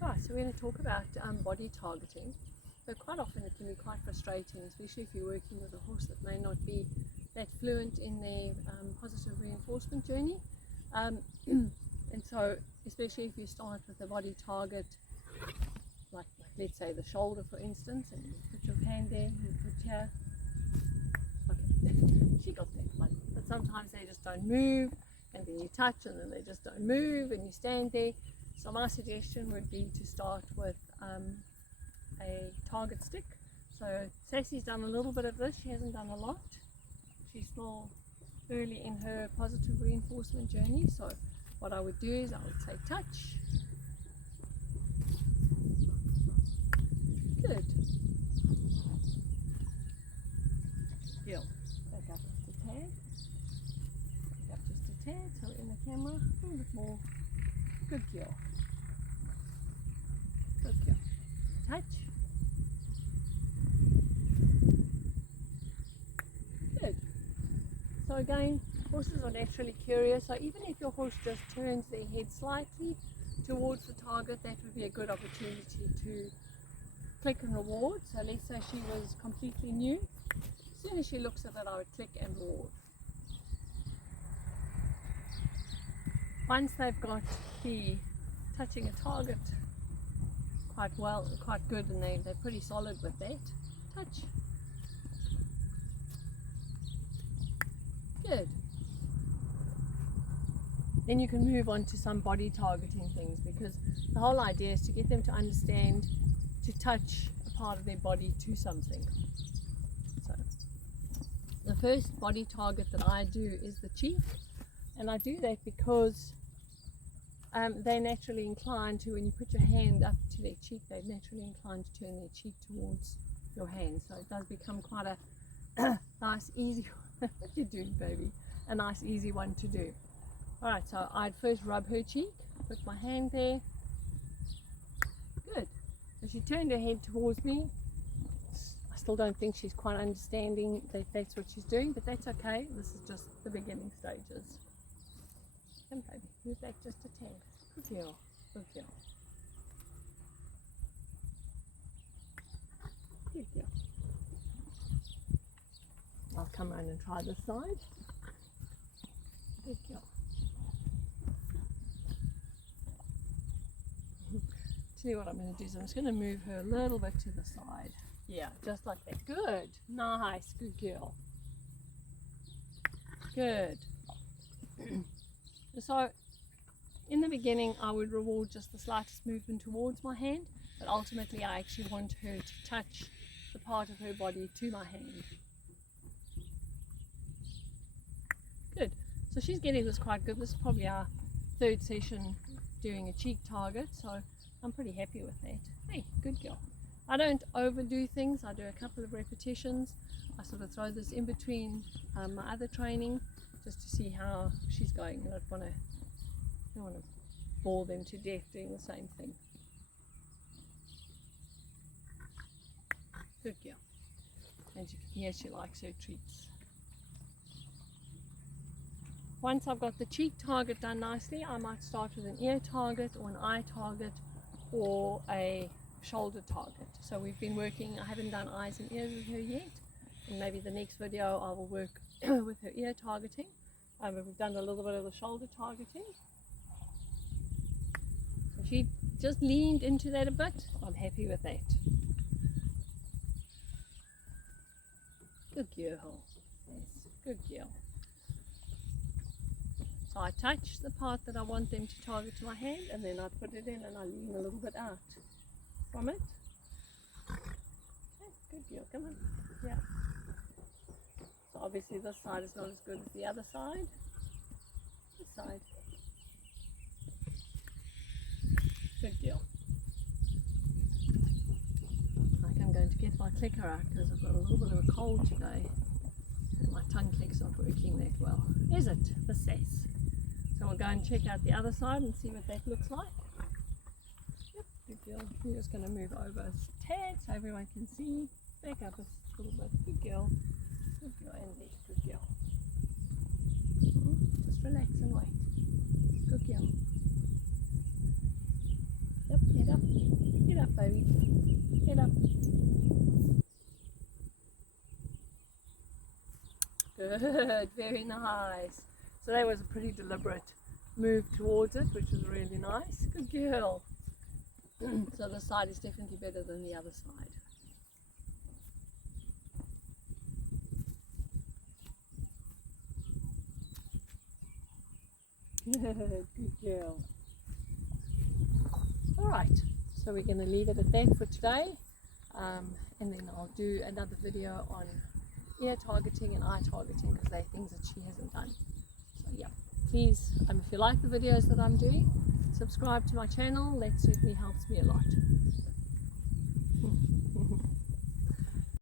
Right, so we're going to talk about body targeting. So quite often it can be quite frustrating, especially if you're working with a horse that may not be that fluent in their positive reinforcement journey. And so, especially if you start with a body target, like let's say the shoulder for instance, and you put your hand there, you put here, okay, she got there, but sometimes they just don't move, and then you touch and then they just don't move and you stand there. So my suggestion would be to start with a target stick. So Sassy's done a little bit of this, she hasn't done a lot. She's still early in her positive reinforcement journey. So what I would do is I would say touch. Good. Feel. Back up just a tad. Back up just a tad, so in the camera, a little bit more. Good girl. Good girl. Touch. Good. So again, horses are naturally curious, so even if your horse just turns their head slightly towards the target, that would be a good opportunity to click and reward. So let's say she was completely new. As soon as she looks at it, I would click and reward. Once they've got the touching a target quite good, and they're pretty solid with that, touch. Good. Then you can move on to some body targeting things, because the whole idea is to get them to understand to touch a part of their body to something. So the first body target that I do is the cheek, and I do that because they're naturally inclined to, when you put your hand up to their cheek, they're naturally inclined to turn their cheek towards your hand. So it does become quite a nice, easy what you doing, baby? A nice, easy one to do. Alright, so I'd first rub her cheek, put my hand there. Good. So she turned her head towards me. I still don't think she's quite understanding that that's what she's doing, but that's okay. This is just the beginning stages. Come, baby, move back just a tad. Good girl. Good girl. Good girl. I'll come around and try this side. Good girl. See what I'm going to do is I'm just going to move her a little bit to the side. Yeah, just like that. Good. Nice. Good girl. Good. So in the beginning I would reward just the slightest movement towards my hand, but ultimately I actually want her to touch the part of her body to my hand. Good. So she's getting this quite good. This is probably our third session doing a cheek target, so I'm pretty happy with that. Hey, good girl. I don't overdo things. I do a couple of repetitions. I sort of throw this in between my other training just to see how she's going. I don't want to bore them to death doing the same thing. Good girl. As you can hear, she likes her treats. Once I've got the cheek target done nicely, I might start with an ear target or an eye target or a shoulder target. So we've been working, I haven't done eyes and ears with her yet, and maybe the next video I will work with her ear targeting. But we've done a little bit of the shoulder targeting. So she just leaned into that a bit. I'm happy with that. Good girl. Yes, good girl. So I touch the part that I want them to target to my hand, and then I put it in and I lean a little bit out from it. Okay, good girl, come on. Yeah. So obviously this side is not as good as the other side. This side. Good girl. Like I'm going to get my clicker out because I've got a little bit of a cold today. And my tongue click's not working that well. Is it? The sass. So we'll go and check out the other side and see what that looks like. Yep, good girl. We're just going to move over a tad so everyone can see. Back up a little bit. Good girl. Good girl, and there. Good girl. Just relax and wait. Good girl. Yep, head up. baby. Head up. Good, very nice. So that was a pretty deliberate move towards it, which was really nice. Good girl. So this side is definitely better than the other side. Good girl. Alright, so we're going to leave it at that for today, and then I'll do another video on ear targeting and eye targeting, because they're things that she hasn't done. So yeah, please, if you like the videos that I'm doing, subscribe to my channel. That certainly helps me a lot.